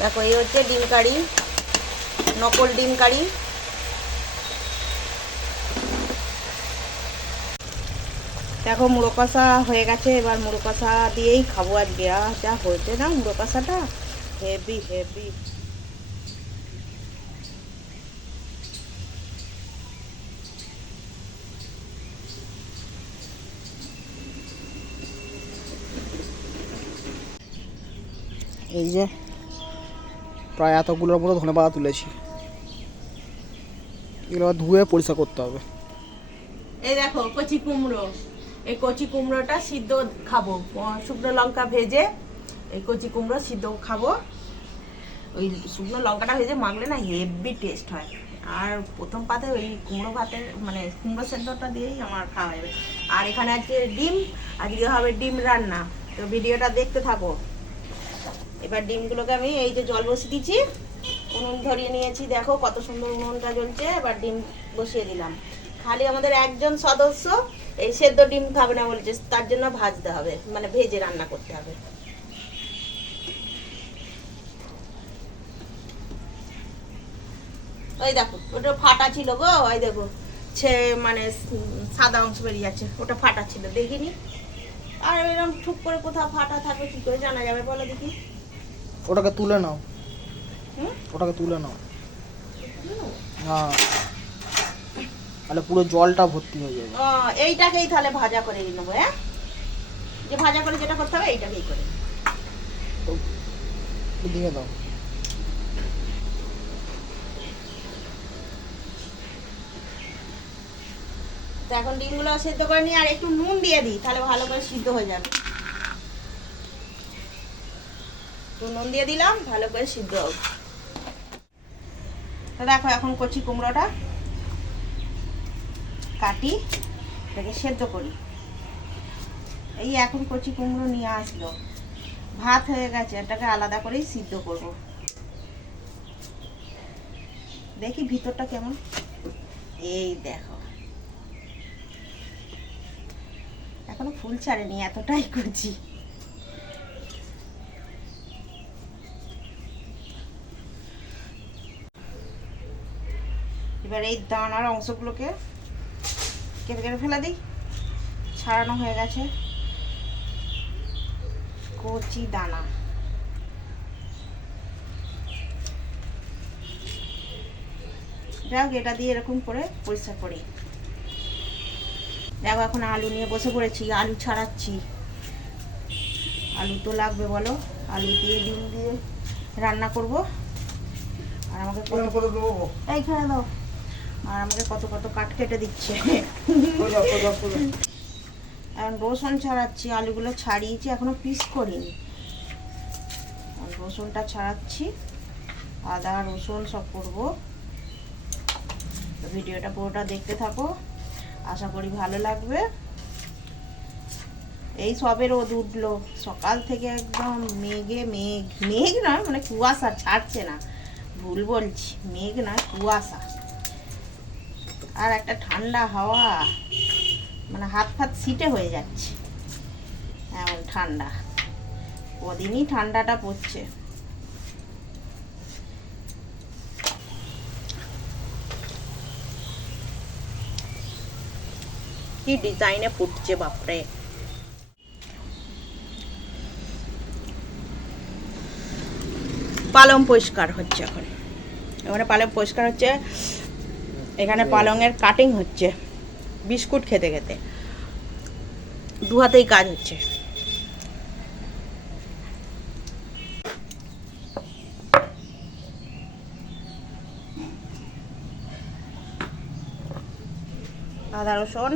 দেখো এই হচ্ছে ডিম কারি নকল ডিম কারি। দেখো মুড়ো কষা হয়ে গেছে এবার মুড়ো কষা দিয়েই খাব আজকে। আহ, যা হয়েছে না মুড়ো কষাটা হেভি হেভি। এই যে প্রায় এতগুলোর মতো ধনে পাতা তুলেছি। এগুলো ধুয়ে পরিষ্কার করতে হবে। এই দেখো, কচি কুমড়ো। এই কচি কুমড়োটা সিদ্ধ খাব। শুকনো লঙ্কা ভেজে এই কচি কুমড়ো সিদ্ধ খাব। ওই শুকনো লঙ্কাটা ভেজে মাখলে না হেভি টেস্ট হয়। আর প্রথম পাতে ওই কুমড়ো ভাতের মানে কুমড়ো সেদ্ধটা দিয়েই আমার খাওয়া যাবে। আর এখানে আছে ডিম, আজকে হবে ডিম রান্না। তো ভিডিওটা দেখতে থাকো। এবার ডিমগুলোকে আমি এই যে জল বসিয়ে দিচ্ছি উনুন ধরিয়ে নিয়েছি, দেখো কত সুন্দর উনুনটা জ্বলছে, এবার ডিম বসিয়ে দিলাম। খালি আমাদের একজন সদস্য এই সেদ্ধ ডিম খাবে না বলছে, তার জন্য ভাজতে হবে মানে ভেজে রান্না করতে হবে। ওই দেখো, ওটা ফাটা ছিল গো, ওই দেখো ছে মানে সাদা অংশ বেরিয়ে যাচ্ছে, ওটা ফাটা ছিল, দেখিনি। আর এরকম ঠুক করে কোথাও ফাটা থাকবে কি করে জানা যাবে বলো দেখি। ওটাকে তুলে নাও। হুম? ওটাকে তুলে নাও। হ্যাঁ। তাহলে পুরো জলটা ভর্তি হয়ে যাবে। এইটাকেই তাহলে ভাজা করে নেব হ্যাঁ? যে ভাজা করে যেটা করতে হবে এইটাকেই করে দিয়ে দাও। তো এখন ডিমগুলো সেদ্ধ করে নিই আর একটু নুন দিয়ে দিই তাহলে ভালো করে সিদ্ধ হয়ে যাবে। একটু নুন দিয়ে দিলাম, ভালো করে সিদ্ধ তো দেখো এখন কচি কুমড়োটা। কাটি, এটাকে সেদ্ধ করি। এই এখন কচি কুমড়ো নিয়ে আসলো। ভাত হয়ে গেছে, এটাকে আলাদা করেই সিদ্ধ করব। দেখি ভিতরটা কেমন। এই দেখো। এখনও ফুল ছাড়েনি, এতটাই করছি। এবার এই দানার অংশগুলোকে কেটে কেটে ফেলে দিই। ছাড়ানো হয়ে গেছে কচি দানা। যাক এটা দিয়ে এরকম করে পরিষ্কার করি। দেখো এখন আলু নিয়ে বসে পড়েছি আলু ছাড়াচ্ছি। আলু তো লাগবে বলো। আলু দিয়ে ডিম দিয়ে রান্না করব। আর আমাকে এইখানে দাও। আর আমাকে কত কত কাট কেটে দিচ্ছে। এখন রসুন ছাড়াচ্ছি আলুগুলো ছাড়িয়েছি এখনও পিস করিনি। রসুনটা ছাড়াচ্ছি আদা রসুন সব করব। তো ভিডিওটা পুরোটা দেখতে থাকো আশা করি ভালো লাগবে। এই সবে রোদ উঠল সকাল থেকে একদম মেঘে মেঘ মেঘ নয় মানে কুয়াশা ছাড়ছে না। ভুল বলছি মেঘ নয় কুয়াশা। আর একটা ঠান্ডা হাওয়া মানে হাত ফাত সিটে হয়ে যাচ্ছে। এমন ঠান্ডা। কদিনই ঠান্ডাটা পড়ছে। কি ডিজাইনে ফুটছে, বাপরে। পালং পরিষ্কার হচ্ছে এখন। এখানে পালং পরিষ্কার হচ্ছে এখানে পালংয়ের কাটিং হচ্ছে বিস্কুট খেতে খেতে। দু হাতেই কাজ হচ্ছে। আদা রসুন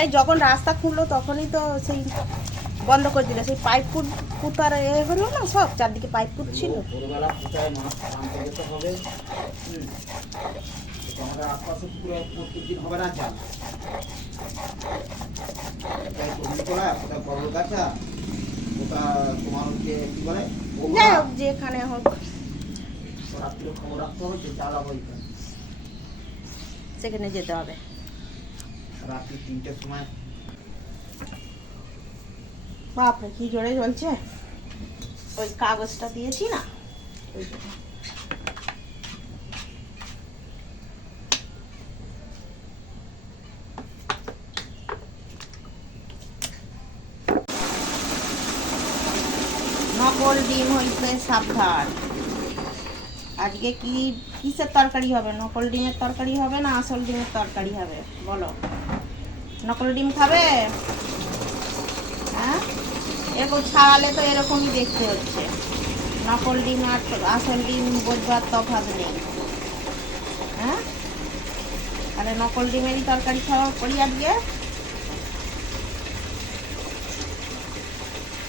সেই যখন রাস্তা খুললো তখনই তো সেই বন্ধ করে দিল। সেই পাইপ ফুট ফুটার এ হলো না সব চারদিকে পাইপ ফুট ছিল। যাই হোক যেখানে হোক। সেখানে যেতে হবে। রাত্রি তিনটের সময়। বাপরে, কি জোরে চলছে? ওই কাগজটা দিয়েছি না? নকল ডিম হইতে সাবধান। আজকে কি, কিসের তরকারি হবে? নকল ডিমের তরকারি হবে না আসল ডিমের তরকারি হবে? বলো। নকল ডিম খাবে? হ্যাঁ? এরকম ছাড়ালে তো এরকমই দেখতে হচ্ছে। নকল ডিম আর আসল ডিম বোঝবার তফাৎ নেই। হ্যাঁ? তাহলে নকল ডিমেরই তরকারি খাওয়া করি আজকে?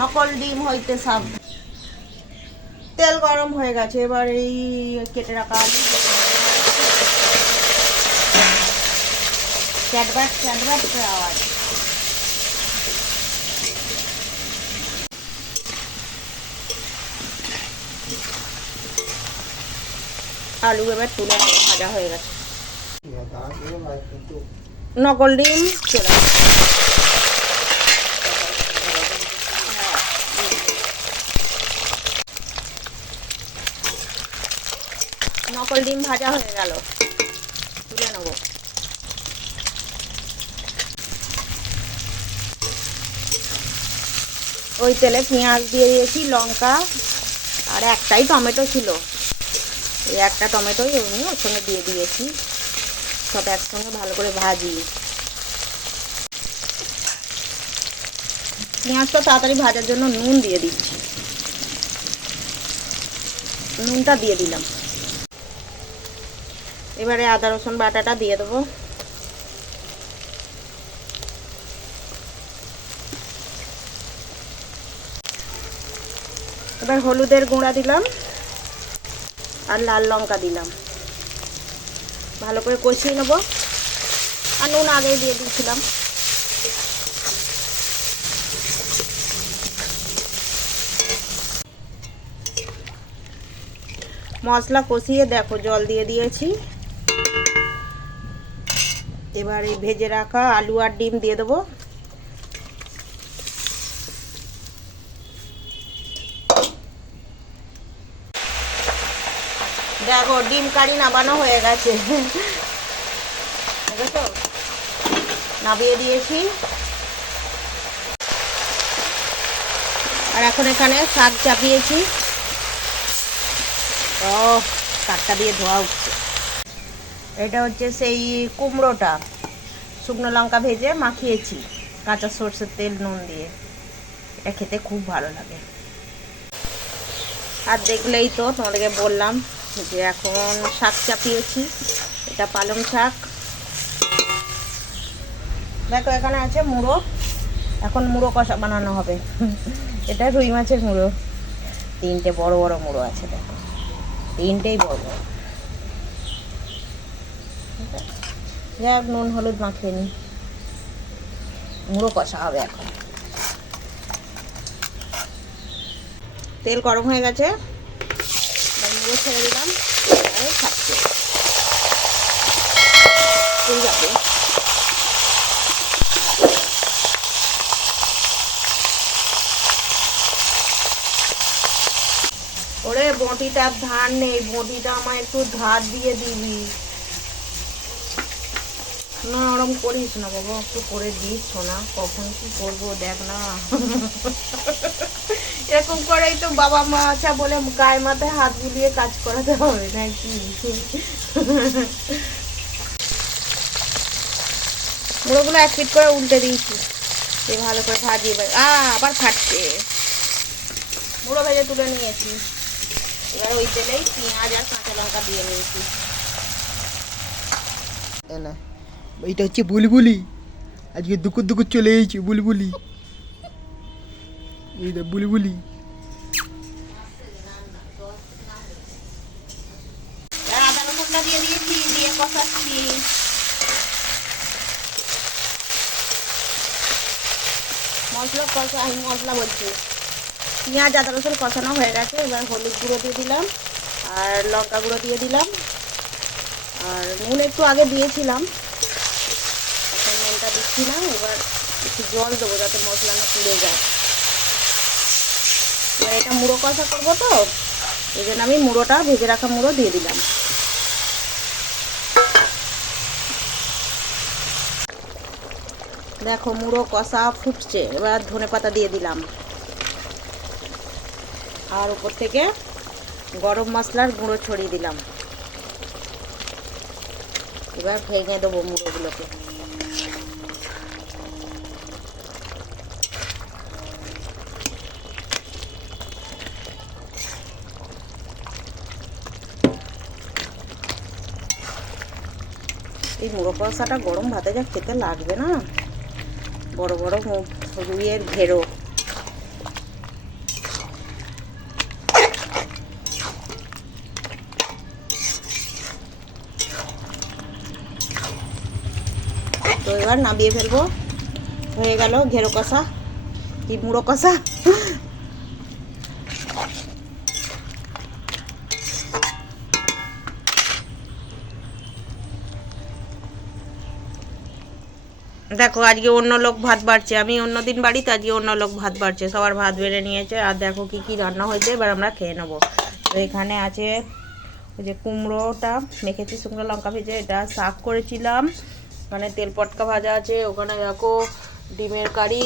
নকল ডিম হইতে সব তেল গরম হয়ে গেছে, এবার এই কেটে রাখা আলু। চ্যাটব্যাট চ্যাটব্যাট করে আওয়াজ আলু এবার তুলে ভাজা হয়ে গেছে। নকল ডিম চলে নকল ডিম ভাজা হয়ে গেল তুলে নেব ওই তেলে পেঁয়াজ দিয়ে দিয়েছি, লঙ্কা আর একটাই টমেটো ছিল। এই একটা টমেটোই এমনি ওর সঙ্গে দিয়ে দিয়েছি। সব একসঙ্গে ভালো করে ভাজি। পেঁয়াজটা তাড়াতাড়ি ভাজার জন্য নুন দিয়ে দিচ্ছি। নুনটা দিয়ে দিলাম। এবারে আদা, রসুন, বাটাটা দিয়ে দেবো। এবার হলুদের গুঁড়া দিলাম আর লাল লঙ্কা দিলাম। ভালো করে কষিয়ে নেব। আর নুন আগেই দিয়ে দিয়েছিলাম। মশলা কষিয়ে দেখো, জল দিয়ে দিয়েছি। এবার এই ভেজে রাখা আলু আর ডিম দিয়ে দেবো। দেখো, ডিম কারি নামানো হয়ে গেছে। দেখেছ? নামিয়ে দিয়েছি। আর এখন এখানে শাক চাপিয়েছি। ও শাকটা দিয়ে ধোয়া উঠছে। এটা হচ্ছে সেই কুমড়োটা। শুকনো লঙ্কা ভেজে মাখিয়েছি, কাঁচা সর্ষের তেল, নুন দিয়ে। এটা খেতে খুব ভালো লাগে। আর দেখলেই তো তোমাদেরকে বললাম যে এখন শাক চাপিয়েছি। এটা পালং শাক। দেখো, এখানে আছে মুড়ো। এখন মুড়ো কষা বানানো হবে। এটা রুই মাছের মুড়ো। তিনটে বড় বড় মুড়ো আছে, দেখো। তিনটেই বড় বড়। যাই হোক, নুন, হলুদ মাখিয়ে নিই মুড়ো কষা হবে এখন। তেল গরম হয়ে গেছে। মুড়ো ছেড়ে দিলাম। আর থাকছে যাবে ওরে বটিটার ধার নেই, বটিটা আমায় একটু ধার দিয়ে দিবি। না ওরম করিস না বাবা, একটু করে দিস শোনা কখন কি করব দেখ না। এরকম করেই তো বাবা মা আছে বলে গায়ে মাথায় হাত বুলিয়ে কাজ করাতে হবে নাকি? মুড়োগুলো এক ফিট করে উল্টে দিয়েছি। দিয়ে ভালো করে ভাজিয়ে এবার আ, আবার ফাটছে। মুড়ো ভেজে তুলে নিয়েছি। এবার ওই তেলেই পেঁয়াজ আর কাঁচা লঙ্কা দিয়ে নিয়েছি। এ না এইটা হচ্ছে বুলবুলি। আজকে দুকুর দুকুর চলে এসেছি, বুলবুলি। এই দেখ বুলবুলি। মশলা কষা আমি মশলা বলছি। পেঁয়াজ, আদা রসুন কষানো হয়ে গেছে, এবার হলুদ গুঁড়ো দিয়ে দিলাম, আর লঙ্কা গুঁড়ো দিয়ে দিলাম। আর নুন একটু আগে দিয়েছিলাম। নুনটা এবার একটু জল দেবো যাতে মশলা না পুড়ে যায়। এবার এটা মুড়ো কষা করব তো, এই জন্য আমি মুড়োটা, ভেজে রাখা মুড়ো দিয়ে দিলাম। দেখো মুড়ো কষা ফুটছে, এবার ধনে পাতা দিয়ে দিলাম। আর উপর থেকে গরম মশলার গুঁড়ো ছড়িয়ে দিলাম। এবার ভেঙে দেবো মুড়োগুলোকে। এই মুড়ো কষাটা গরম ভাতে যা খেতে লাগবে না? বড় বড় মুখ রুইয়ের ভেড়ো তো এবার নামিয়ে ফেলব। হয়ে গেল ঘেরো কষা। কি মুড়ো কষা? দেখো, আজকে অন্য লোক ভাত বাড়ছে। আমি অন্য দিন বাড়িতে, আজকে অন্য লোক ভাত বাড়ছে। সবার ভাত বেড়ে নিয়েছে। আর দেখো কি কি রান্না হয়েছে, এবার আমরা খেয়ে নেব। তো এখানে আছে ওই যে কুমড়োটা, মেখেছি শুকনো লঙ্কা ভেজে, এটা শাক করেছিলাম। ওখানে তেল পটকা ভাজা আছে, ওখানে দেখো ডিমের কারি।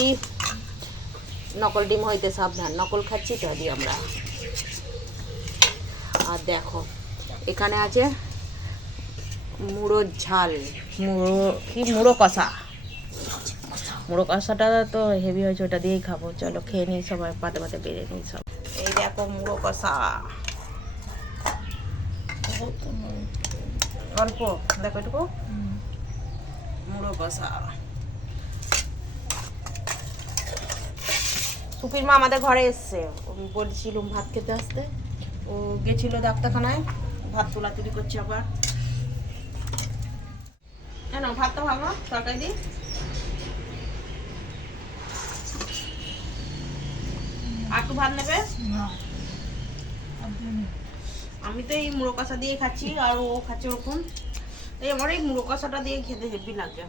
নকল ডিম হইতে সাবধান, নকল খাচ্ছি তো আজকে আমরা। আর দেখো, এখানে আছে মুড়োর ঝাল। মুড়ো, কি মুড়ো কষা? মুড়ো কষাটা তো হেভি হয়েছে, ওটা দিয়েই খাব। চলো খেয়ে নিই সবাই, পাতে পাতে বেড়ে নিই সব। এই দেখো মুড়ো কষা অল্প, দেখো এটুকু। মুড়ো কষা সুপির মা আমাদের ঘরে এসছে। বলছিলাম ভাত খেতে আসতে। ও গেছিল ডাক্তারখানায়, ভাত তোলাতুলি করছে আবার। কেন, ভাতটা ভালো? তরকারি দিই একটু ভাত নেবে? আমি তো এই মুড়ো কষা দিয়ে খাচ্ছি আর ও খাচ্ছে ওরকম। এই আমার এই মুড়ো কষাটা দিয়ে খেতে হেভি লাগে।